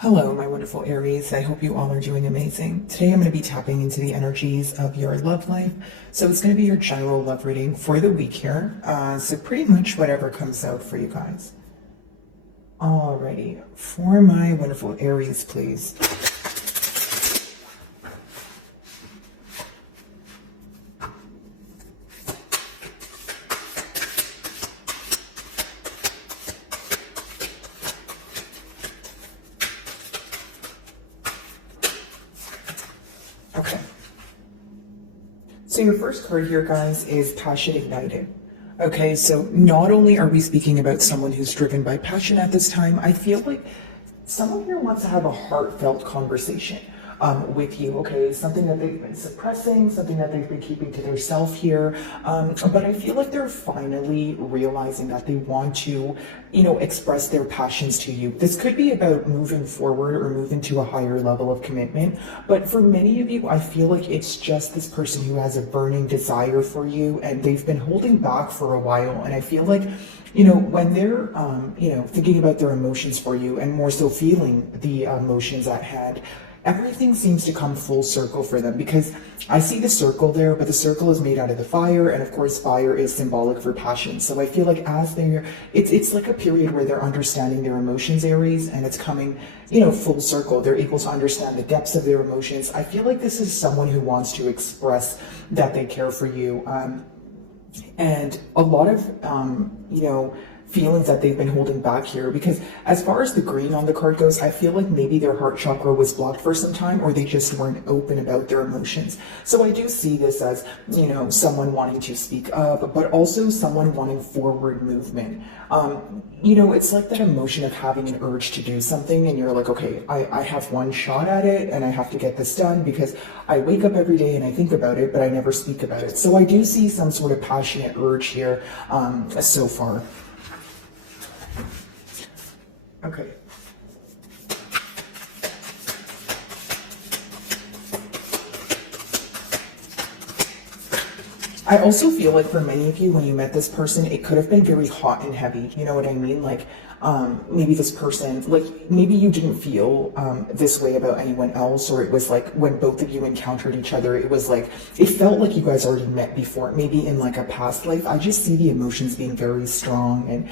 Hello, my wonderful Aries. I hope you all are doing amazing. Today I'm going to be tapping into the energies of your love life. So it's going to be your general love reading for the week here. So pretty much whatever comes out for you guys. Alrighty, for my wonderful Aries, please. Okay. So your first card here, guys, is Passion Ignited. Okay, so not only are we speaking about someone who's driven by passion at this time, I feel like someone here wants to have a heartfelt conversation with you, okay? Something that they've been suppressing, something that they've been keeping to themselves here. But I feel like they're finally realizing that they want to, express their passions to you. This could be about moving forward or moving to a higher level of commitment. But for many of you, I feel like it's just this person who has a burning desire for you and they've been holding back for a while. And I feel like when they're, thinking about their emotions for you and more so feeling the emotions at hand, everything seems to come full circle for them because I see the circle there, but the circle is made out of the fire, and of course fire is symbolic for passion. So I feel like as it's like a period where they're understanding their emotions, Aries, and it's coming, full circle. They're able to understand the depths of their emotions. I feel like this is someone who wants to express that they care for you. And a lot of, feelings that they've been holding back here, because as far as the green on the card goes, I feel like maybe their heart chakra was blocked for some time, or they just weren't open about their emotions. So I do see this as, someone wanting to speak up, but also someone wanting forward movement. It's like that emotion of having an urge to do something and you're like, okay, I have one shot at it and I have to get this done because I wake up every day and I think about it, but I never speak about it. So I do see some sort of passionate urge here so far. Okay. I also feel like for many of you, when you met this person, it could have been very hot and heavy. You know what I mean? Like, maybe this person, like, maybe you didn't feel this way about anyone else, or it was like when both of you encountered each other, it was like, it felt like you guys already met before, maybe in like a past life. I just see the emotions being very strong. And,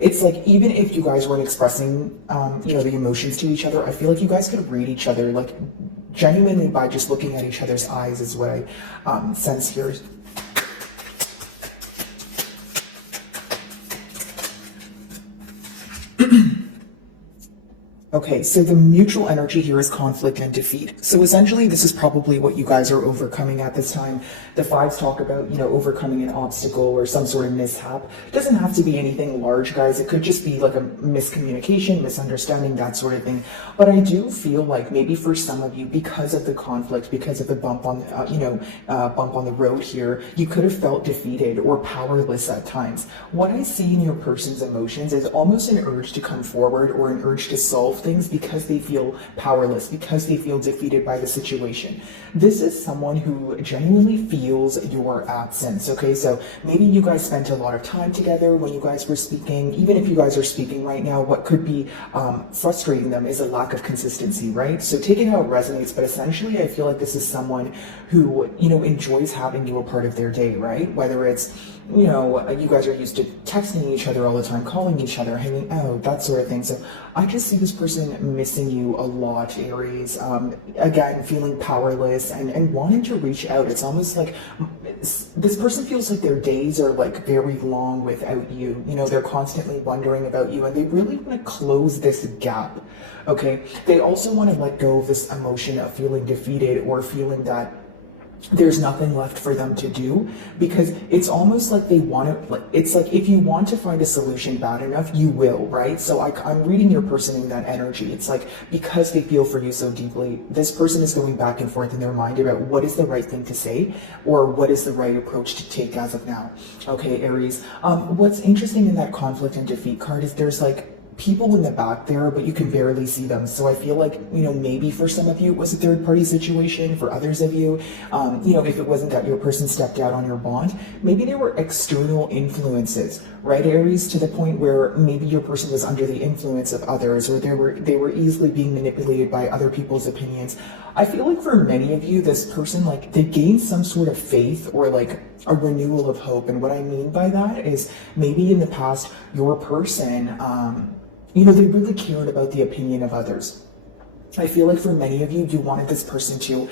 it's like, even if you guys weren't expressing, the emotions to each other, I feel like you guys could read each other, like, genuinely by just looking at each other's eyes is what I sense here. Okay, so the mutual energy here is conflict and defeat. So essentially, this is probably what you guys are overcoming at this time. The fives talk about, overcoming an obstacle or some sort of mishap. It doesn't have to be anything large, guys. It could just be like a miscommunication, misunderstanding, that sort of thing. But I do feel like maybe for some of you, because of the conflict, because of the bump on the road here, you could have felt defeated or powerless at times. What I see in your person's emotions is almost an urge to come forward or an urge to solve things because they feel powerless, because they feel defeated by the situation. This is someone who genuinely feels your absence, okay? So maybe you guys spent a lot of time together when you guys were speaking. Even if you guys are speaking right now, what could be frustrating them is a lack of consistency, right? So take it how it resonates, but essentially I feel like this is someone who, enjoys having you a part of their day, right? Whether it's, you guys are used to texting each other all the time, calling each other, hanging out, that sort of thing. So I just see this person missing you a lot, Aries. Again, feeling powerless and wanting to reach out. It's almost like this person feels like their days are like very long without you. They're constantly wondering about you and they really want to close this gap. Okay. They also want to let go of this emotion of feeling defeated or feeling that there's nothing left for them to do, because it's almost like they want to, it's like if you want to find a solution bad enough, you will, right? So I'm reading your person in that energy. It's like because they feel for you so deeply, this person is going back and forth in their mind about what is the right thing to say or what is the right approach to take as of now. Okay, Aries. What's interesting in that conflict and defeat card is there's like people in the back there, but you can barely see them. So I feel like, maybe for some of you it was a third party situation. For others of you, if it wasn't that your person stepped out on your bond, maybe there were external influences, right, Aries, to the point where maybe your person was under the influence of others, or they were easily being manipulated by other people's opinions. I feel like for many of you, this person, like, they gained some sort of faith or like a renewal of hope. And what I mean by that is maybe in the past, your person, they really cared about the opinion of others. I feel like for many of you, you wanted this person to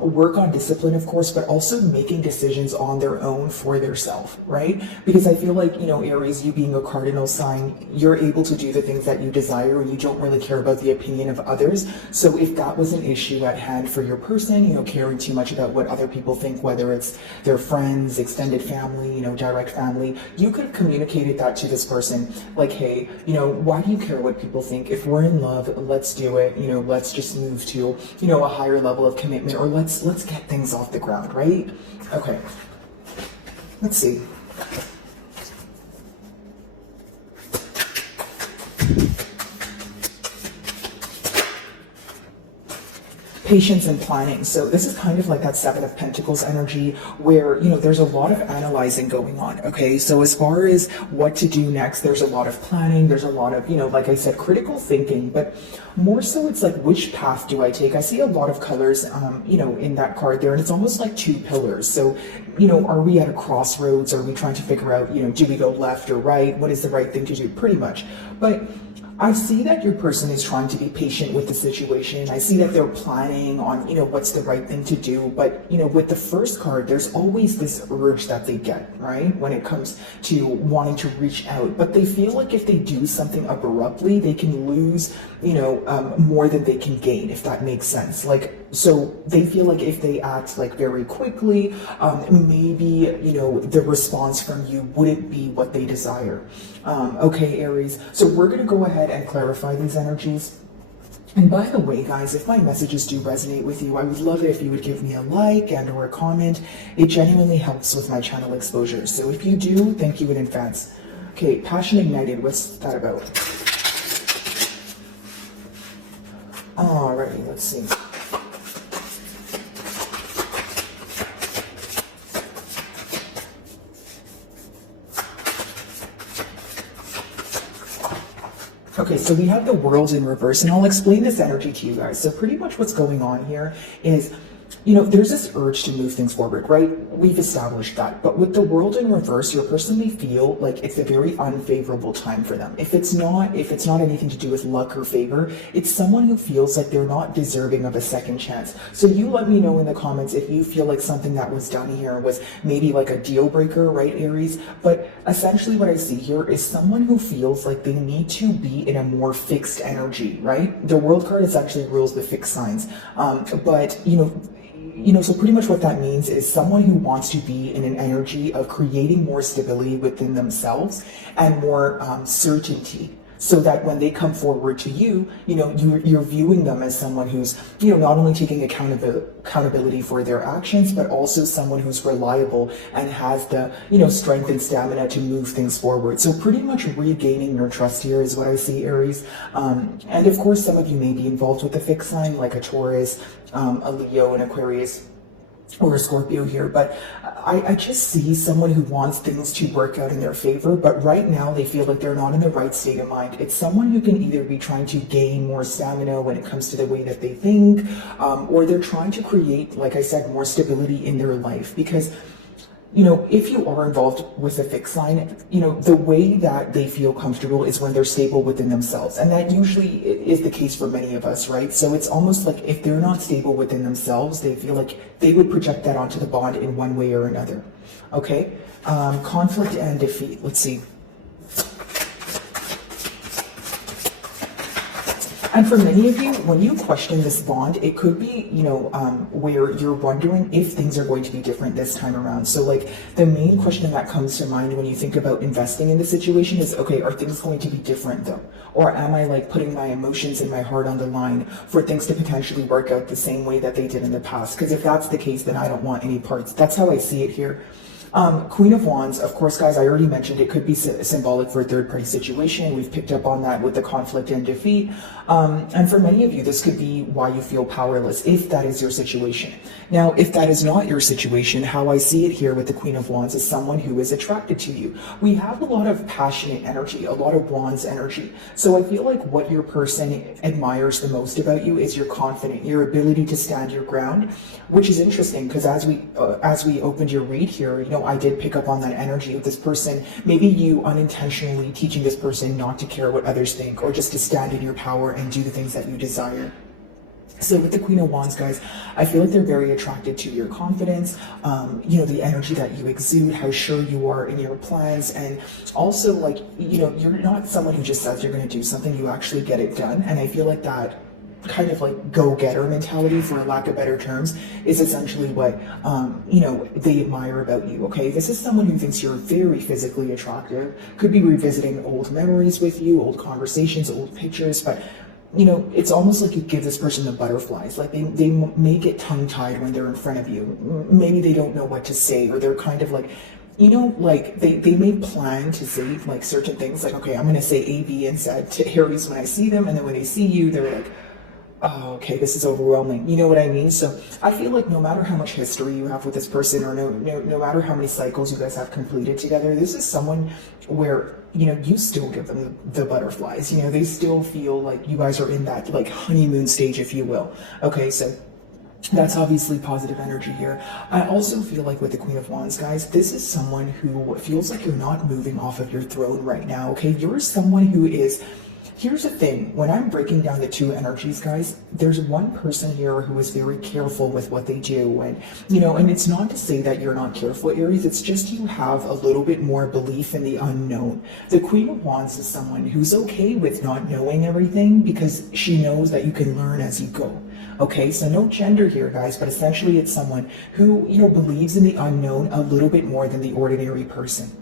work on discipline, of course, but also making decisions on their own for their self, right? Because I feel like, Aries, you being a cardinal sign, you're able to do the things that you desire and you don't really care about the opinion of others. So if that was an issue at hand for your person, caring too much about what other people think, whether it's their friends, extended family, direct family, you could have communicated that to this person. Like, hey, why do you care what people think? If we're in love, let's do it. Let's just move to, a higher level of commitment, or let's get things off the ground, right? Okay. Let's see. Patience and planning. So this is kind of like that Seven of Pentacles energy where, there's a lot of analyzing going on. Okay. So as far as what to do next, there's a lot of planning. There's a lot of, like I said, critical thinking, but more so it's like, which path do I take? I see a lot of colors, in that card there, and it's almost like two pillars. So, are we at a crossroads? Are we trying to figure out, do we go left or right? What is the right thing to do? Pretty much. But I see that your person is trying to be patient with the situation. I see that they're planning on, what's the right thing to do. But, with the first card, there's always this urge that they get, right? When it comes to wanting to reach out. But they feel like if they do something abruptly, they can lose, more than they can gain, if that makes sense. Like, so they feel like if they act like very quickly, maybe, the response from you wouldn't be what they desire. Okay, Aries. So we're going to go ahead and clarify these energies. And by the way, guys, if my messages do resonate with you, I would love it if you would give me a like and or a comment. It genuinely helps with my channel exposure. So if you do, thank you in advance. Okay, passion ignited. What's that about? Alrighty, let's see. Okay, so we have the World in reverse, and I'll explain this energy to you guys. So pretty much what's going on here is, there's this urge to move things forward, right? We've established that. But with the World in reverse, your person may feel like it's a very unfavorable time for them. If it's not anything to do with luck or favor, it's someone who feels like they're not deserving of a second chance. So you let me know in the comments if you feel like something that was done here was maybe like a deal breaker, right, Aries? But essentially what I see here is someone who feels like they need to be in a more fixed energy, right? The World card essentially rules the fixed signs. So pretty much what that means is someone who wants to be in an energy of creating more stability within themselves and more certainty, so that when they come forward to you, you're viewing them as someone who's, not only taking accountability for their actions, but also someone who's reliable and has the, strength and stamina to move things forward. So pretty much regaining your trust here is what I see, Aries. And of course, some of you may be involved with a fixed sign like a Taurus, a Leo, an Aquarius, or a Scorpio here, but I just see someone who wants things to work out in their favor, but right now they feel like they're not in the right state of mind. It's someone who can either be trying to gain more stamina when it comes to the way that they think, or they're trying to create, like I said, more stability in their life. Because if you are involved with a fixed sign, the way that they feel comfortable is when they're stable within themselves. And that usually is the case for many of us, right? So it's almost like if they're not stable within themselves, they feel like they would project that onto the bond in one way or another. Okay? Conflict and defeat. Let's see. And for many of you, when you question this bond, it could be, where you're wondering if things are going to be different this time around. So like the main question that comes to mind when you think about investing in the situation is, okay, are things going to be different though? Or am I like putting my emotions and my heart on the line for things to potentially work out the same way that they did in the past? Because if that's the case, then I don't want any parts. That's how I see it here. Queen of Wands, of course, guys, I already mentioned it could be symbolic for a third-party situation. We've picked up on that with the conflict and defeat. And for many of you, this could be why you feel powerless, if that is your situation. Now, if that is not your situation, how I see it here with the Queen of Wands is someone who is attracted to you. We have a lot of passionate energy, a lot of Wands energy. So I feel like what your person admires the most about you is your confidence, your ability to stand your ground, which is interesting because as we opened your read here, you know, I did pick up on that energy of this person. Maybe you unintentionally teaching this person not to care what others think, or just to stand in your power and do the things that you desire. So with the Queen of Wands, guys, I feel like they're very attracted to your confidence, you know, the energy that you exude, how sure you are in your plans, and also, like, you know, you're not someone who just says you're going to do something, you actually get it done. And I feel like that kind of like go-getter mentality, for lack of better terms, is essentially what you know, they admire about you. Okay, this is someone who thinks you're very physically attractive, could be revisiting old memories with you, old conversations, old pictures, but you know, it's almost like you give this person the butterflies. Like they may get tongue-tied when they're in front of you. Maybe they don't know what to say, or they're kind of like, you know, like they may plan to say like certain things, like, okay, I'm going to say A, B, and Z to Aries when I see them, and then when they see you, they're like, oh, okay, this is overwhelming. You know what I mean? So I feel like no matter how much history you have with this person, or no matter how many cycles you guys have completed together, this is someone where, you know, you still give them the butterflies. You know, they still feel like you guys are in that like honeymoon stage, if you will. Okay, so that's obviously positive energy here. I also feel like with the Queen of Wands, guys, this is someone who feels like you're not moving off of your throne right now. Okay, you're someone who is. Here's the thing, when I'm breaking down the two energies, guys, there's one person here who is very careful with what they do. And, you know, and it's not to say that you're not careful, Aries, it's just you have a little bit more belief in the unknown. The Queen of Wands is someone who's okay with not knowing everything because she knows that you can learn as you go. Okay, so no gender here, guys, but essentially it's someone who, you know, believes in the unknown a little bit more than the ordinary person.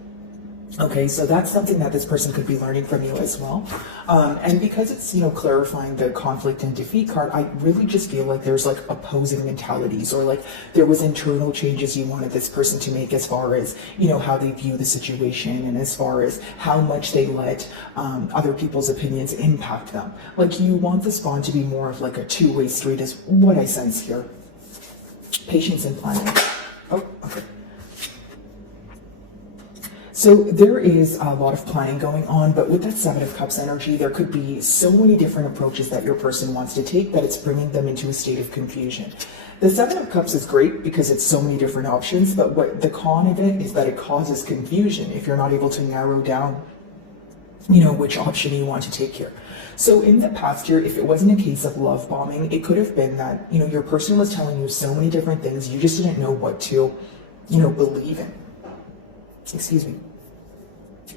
Okay, so that's something that this person could be learning from you as well. And because it's, you know, clarifying the conflict and defeat card, I really just feel like there's like opposing mentalities, or like there was internal changes you wanted this person to make as far as, you know, how they view the situation, and as far as how much they let other people's opinions impact them. Like you want this bond to be more of like a two-way street is what I sense here. Patience and planning. Oh, okay. So there is a lot of planning going on, but with that Seven of Cups energy, there could be so many different approaches that your person wants to take that it's bringing them into a state of confusion. The Seven of Cups is great because it's so many different options, but what the con of it is that it causes confusion if you're not able to narrow down, you know, which option you want to take here. So in the past year, if it wasn't a case of love bombing, it could have been that, you know, your person was telling you so many different things, you just didn't know what to, you know, believe in. Excuse me.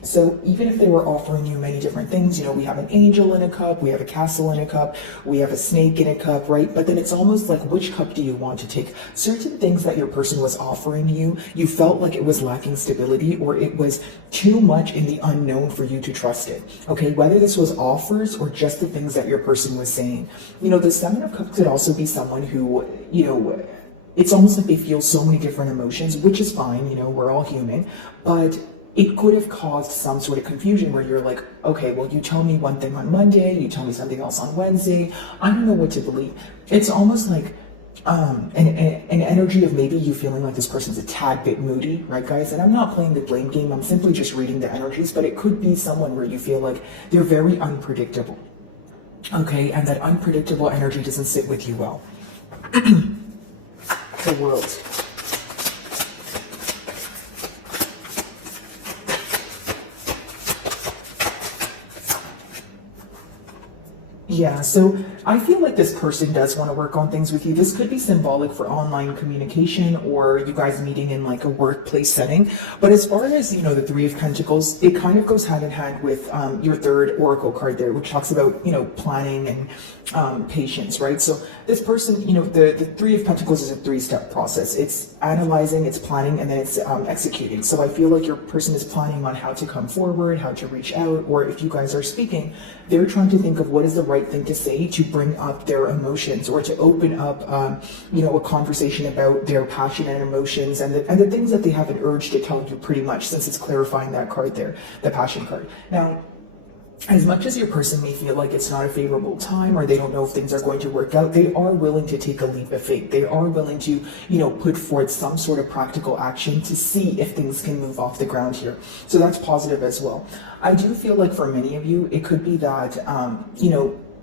So even if they were offering you many different things, you know, we have an angel in a cup, we have a castle in a cup, we have a snake in a cup, right? But then it's almost like, which cup do you want to take? Certain things that your person was offering you, you felt like it was lacking stability, or it was too much in the unknown for you to trust it. Okay, whether this was offers or just the things that your person was saying. You know, the Seven of Cups could also be someone who, you know, it's almost like they feel so many different emotions, which is fine, you know, we're all human, but it could have caused some sort of confusion where you're like, okay, well, you tell me one thing on Monday, you tell me something else on Wednesday, I don't know what to believe. It's almost like an energy of maybe you feeling like this person's a tad bit moody, right, guys? And I'm not playing the blame game, I'm simply just reading the energies, but it could be someone where you feel like they're very unpredictable, okay? And that unpredictable energy doesn't sit with you well. The World. Yeah, so I feel like this person does want to work on things with you. This could be symbolic for online communication, or you guys meeting in like a workplace setting. But as far as, you know, the Three of Pentacles, it kind of goes hand in hand with your third oracle card there, which talks about, you know, planning and patience, right? So this person, you know, the Three of Pentacles is a three-step process. It's analyzing, it's planning, and then it's executing. So I feel like your person is planning on how to come forward, how to reach out, or if you guys are speaking, they're trying to think of what is the right right thing to say to bring up their emotions, or to open up, a conversation about their passion and emotions, and the things that they have an urge to tell you, pretty much, since it's clarifying that card there, the passion card. Now, as much as your person may feel like it's not a favorable time, or they don't know if things are going to work out, they are willing to take a leap of faith. They are willing to, put forth some sort of practical action to see if things can move off the ground here. So that's positive as well. I do feel like for many of you, it could be that,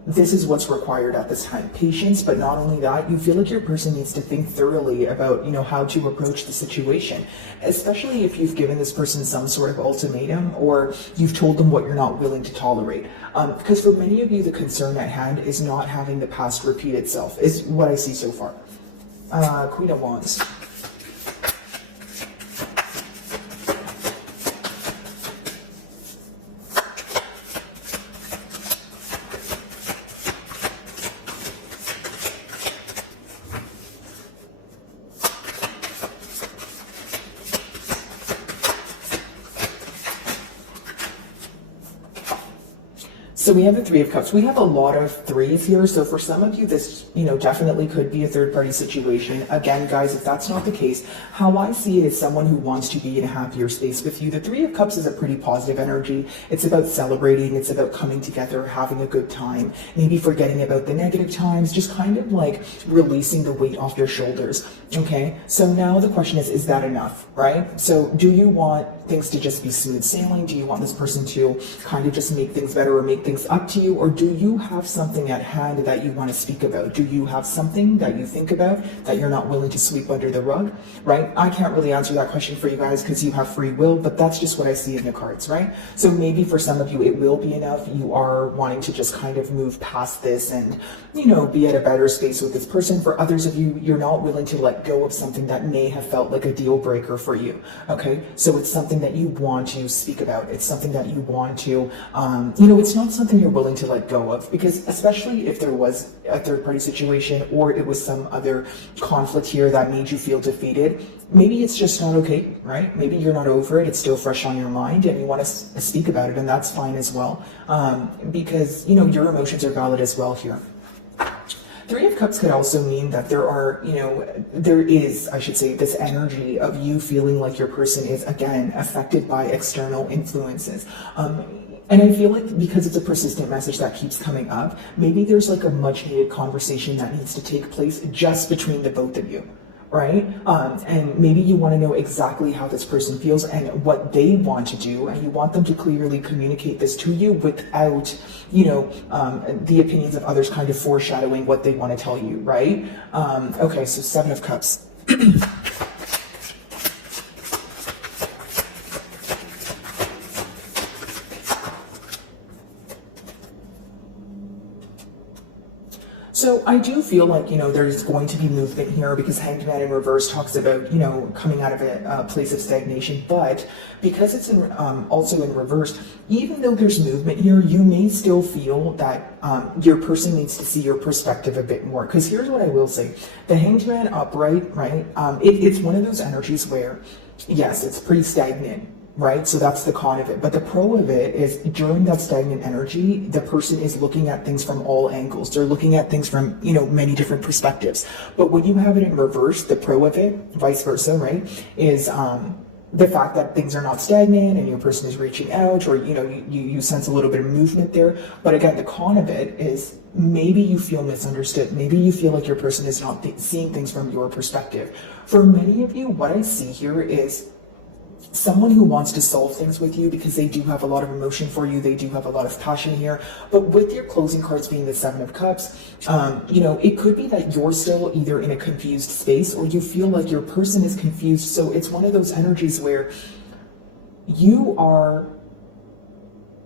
this is what's required at this time, patience. But not only that, you feel like your person needs to think thoroughly about, how to approach the situation, especially if you've given this person some sort of ultimatum, or you've told them what you're not willing to tolerate. Because for many of you, the concern at hand is not having the past repeat itself, is what I see so far. Queen of Wands. So we have the Three of Cups. We have a lot of threes here. So for some of you, this, definitely could be a third-party situation. Again, guys, if that's not the case, how I see it is someone who wants to be in a happier space with you. The Three of Cups is a pretty positive energy. It's about celebrating. It's about coming together, having a good time, maybe forgetting about the negative times, just kind of like releasing the weight off your shoulders. Okay, so now the question is that enough, right? So do you want things to just be smooth sailing? Do you want this person to kind of just make things better, or make things up to you? Or do you have something at hand that you want to speak about? Do you have something that you think about that you're not willing to sweep under the rug, right? I can't really answer that question for you guys because you have free will, but that's just what I see in the cards, right? So maybe for some of you, it will be enough. You are wanting to just kind of move past this and, be at a better space with this person. For others of you, you're not willing to let go of something that may have felt like a deal breaker for you, okay? So it's something that you want to speak about. It's something that you want to, it's not something you're willing to let go of, because especially if there was a third-party situation, or it was some other conflict here that made you feel defeated, maybe it's just not okay, right? Maybe you're not over it. It's still fresh on your mind, and you want to speak about it, and that's fine as well, because, your emotions are valid as well here. Three of Cups could also mean that there is, I should say, this energy of you feeling like your person is, again, affected by external influences. And I feel like because it's a persistent message that keeps coming up, maybe there's like a much needed conversation that needs to take place just between the both of you, right? And maybe you want to know exactly how this person feels and what they want to do, and you want them to clearly communicate this to you without, the opinions of others kind of foreshadowing what they want to tell you, right? Okay, so Seven of Cups. So I do feel like, there's going to be movement here, because Hanged Man in reverse talks about, coming out of a place of stagnation. But because it's also in reverse, even though there's movement here, you may still feel that your person needs to see your perspective a bit more. Because here's what I will say. The Hanged Man upright, right? It's one of those energies where, yes, it's pretty stagnant, right? So that's the con of it. But the pro of it is, during that stagnant energy, the person is looking at things from all angles. They're looking at things from, many different perspectives. But when you have it in reverse, the pro of it, vice versa, right, is the fact that things are not stagnant and your person is reaching out, or, you sense a little bit of movement there. But again, the con of it is maybe you feel misunderstood. Maybe you feel like your person is not seeing things from your perspective. For many of you, what I see here is someone who wants to solve things with you, because they do have a lot of emotion for you. They do have a lot of passion here. But with your closing cards being the Seven of Cups, it could be that you're still either in a confused space, or you feel like your person is confused. So it's one of those energies where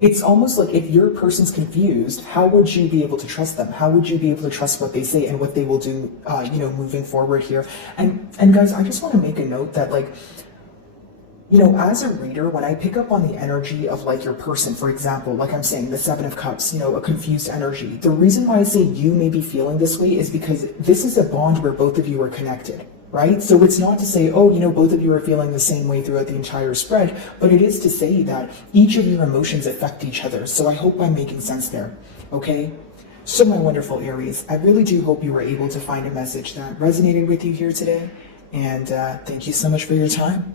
it's almost like, if your person's confused, how would you be able to trust them? How would you be able to trust what they say and what they will do, moving forward here? And guys, I just want to make a note that, like, as a reader, when I pick up on the energy of like your person, for example, like I'm saying, the Seven of Cups, a confused energy. The reason why I say you may be feeling this way is because this is a bond where both of you are connected, right? So it's not to say, both of you are feeling the same way throughout the entire spread, but it is to say that each of your emotions affect each other. So I hope I'm making sense there, okay? So my wonderful Aries, I really do hope you were able to find a message that resonated with you here today. And thank you so much for your time.